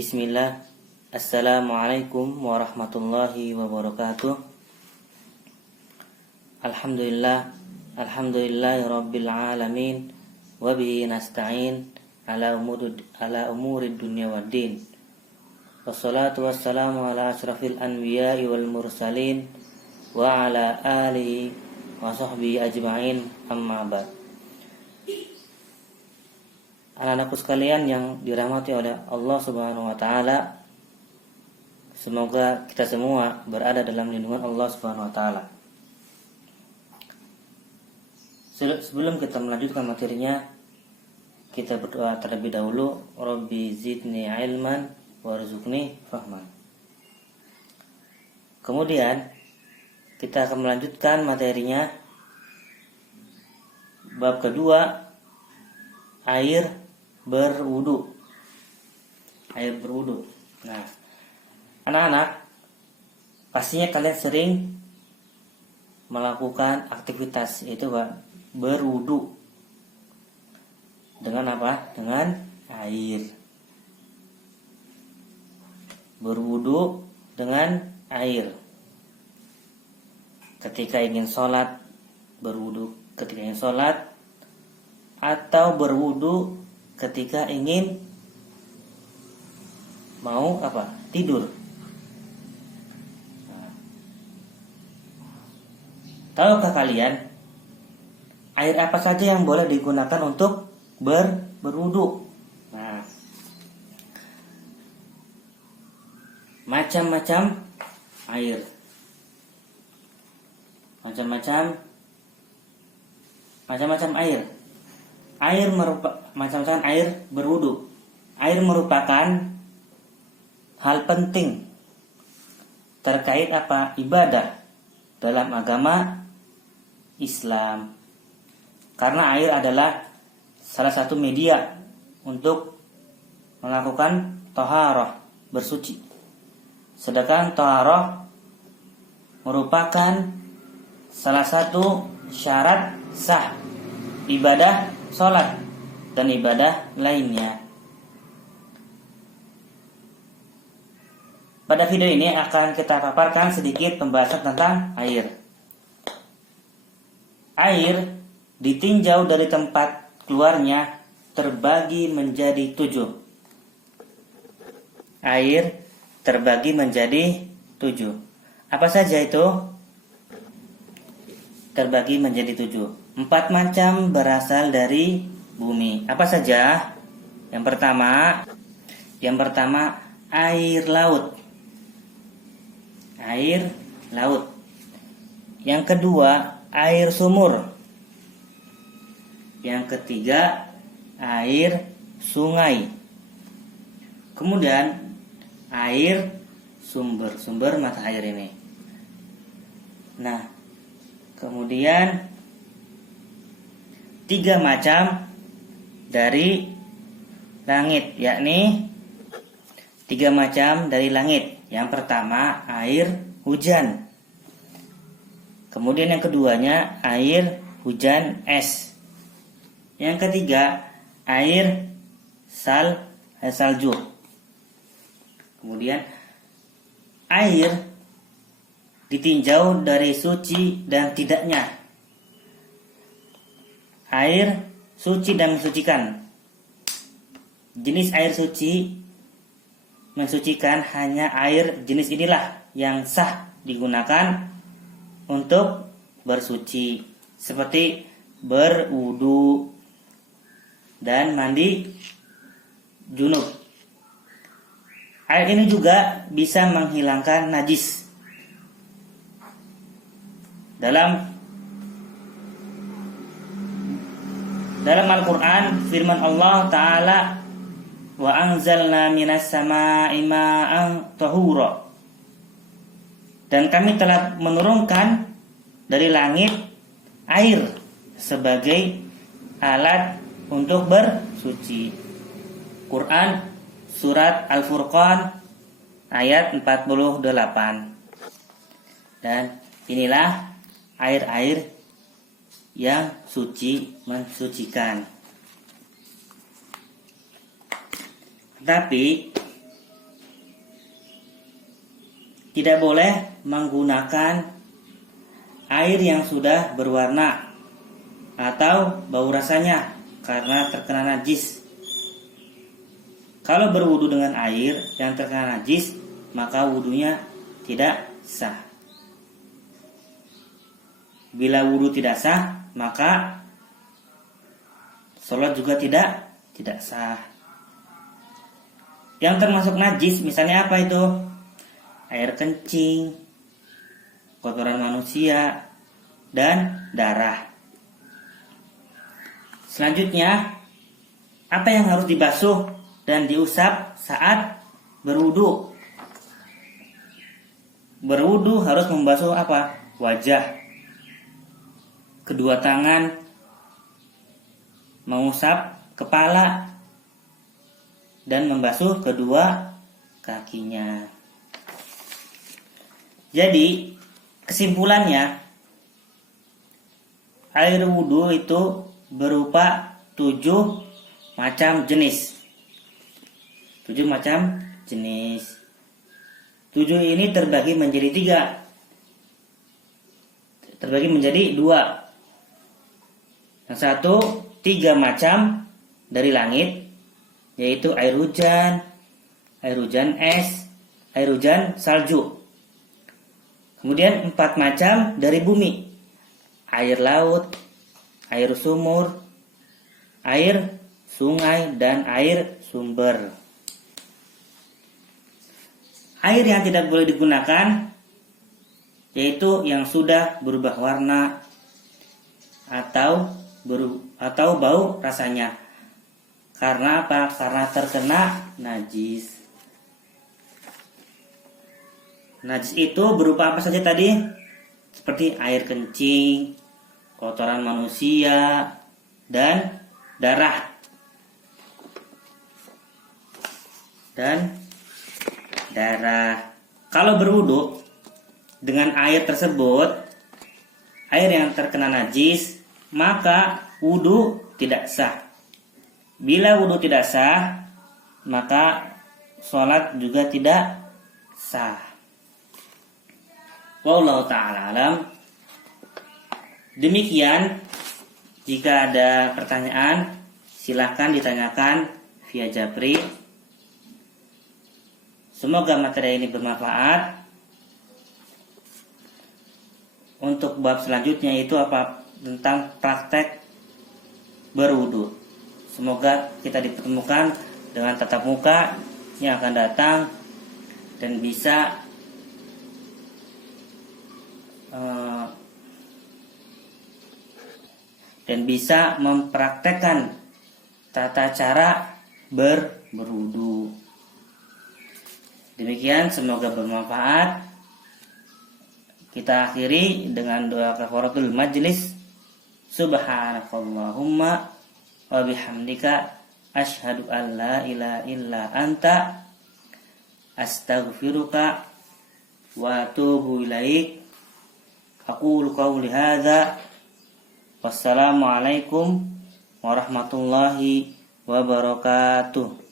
Bismillah. Assalamualaikum warahmatullahi wabarakatuh. Alhamdulillahi rabbil alamin. Wa bihi nasta'in ala umurid dunya waddin. Wassalatu wassalamu ala asrafil anbiya'i wal mursalin wa ala alihi wa sahbihi ajma'in, amma ba'd. Anak-anakku sekalian yang dirahmati oleh Allah Subhanahu wa taala, semoga kita semua berada dalam lindungan Allah Subhanahu wa taala. Sebelum kita melanjutkan materinya, kita berdoa terlebih dahulu. Rabbi zidni ilman warzuqni fahman. Kemudian kita akan melanjutkan materinya. Bab kedua, air berwudu. Air berwudu. Nah, anak-anak, pastinya kalian sering melakukan aktivitas yaitu berwudu. Dengan apa? Dengan air. Berwudu dengan air. Ketika ingin sholat, berwudu ketika ingin sholat, atau berwudu ketika ingin mau tidur. Nah, tahukah kalian air apa saja yang boleh digunakan untuk berwudu? Nah, macam-macam air. Macam-macam air. Macam-macam air berwudu. Air merupakan hal penting terkait ibadah dalam agama Islam. Karena air adalah salah satu media untuk melakukan thaharah, bersuci. Sedangkan thaharah merupakan salah satu syarat sah ibadah sholat dan ibadah lainnya. Pada video ini akan kita paparkan sedikit pembahasan tentang air. Air ditinjau dari tempat keluarnya terbagi menjadi 7. Air terbagi menjadi 7. Apa saja itu? Terbagi menjadi 7. 4 macam berasal dari bumi. Apa saja? Yang pertama air laut. Air laut. Yang kedua air sumur. Yang ketiga air sungai. Kemudian air sumber mata air ini. Nah, kemudian 3 macam dari langit, yakni 3 macam dari langit. Yang pertama air hujan. Kemudian yang keduanya air hujan es. Yang ketiga air salju. Kemudian air ditinjau dari suci dan tidaknya. Air suci dan mensucikan. Jenis air suci mensucikan hanya air jenis inilah yang sah digunakan untuk bersuci, seperti berwudu dan mandi junub. Air ini juga bisa menghilangkan najis. Dalam Al-Quran, firman Allah Ta'ala, wa anzalna minas sama'i ma'an tahura. Dan kami telah menurunkan dari langit air sebagai alat untuk bersuci. Quran surat Al-Furqan ayat 48. Dan inilah air-air yang suci, mensucikan. Tapi tidak boleh menggunakan air yang sudah berwarna atau bau rasanya karena terkena najis. Kalau berwudu dengan air yang terkena najis, maka wudunya tidak sah. Bila wudu tidak sah, maka sholat juga tidak sah. Yang termasuk najis misalnya apa itu? Air kencing, kotoran manusia, dan darah. Selanjutnya, apa yang harus dibasuh dan diusap saat berwudu? Berwudu harus membasuh apa? Wajah, kedua tangan, mengusap kepala, dan membasuh kedua kakinya. Jadi, kesimpulannya, air wudu itu berupa 7 macam jenis. 7 macam jenis. 7 ini terbagi menjadi 3. Terbagi menjadi 2. Yang satu, 3 macam dari langit, yaitu air hujan es, air hujan salju. Kemudian 4 macam dari bumi, air laut, air sumur, air sungai, dan air sumber. Air yang tidak boleh digunakan yaitu yang sudah berubah warna atau bau rasanya. Karena apa? Karena terkena najis. Najis itu berupa apa saja tadi? Seperti air kencing, kotoran manusia, dan darah. Kalau berwudu dengan air tersebut, air yang terkena najis, maka wudu tidak sah. Bila wudu tidak sah, maka sholat juga tidak sah. Wallahu ta'ala alam. Demikian, jika ada pertanyaan, silahkan ditanyakan via Japri. Semoga materi ini bermanfaat. Untuk bab selanjutnya itu apa? Tentang praktek berwudu. Semoga kita dipertemukan dengan tatap muka yang akan datang dan bisa mempraktekkan tata cara berwudu. Demikian, semoga bermanfaat. Kita akhiri dengan doa kafaratul majlis. Subhanakallahumma wa bihamdika asyhadu an la ilaha illa anta astaghfiruka wa atubu ilaik. Aqulu qawli hadza. Wassalamualaikum warahmatullahi wabarakatuh.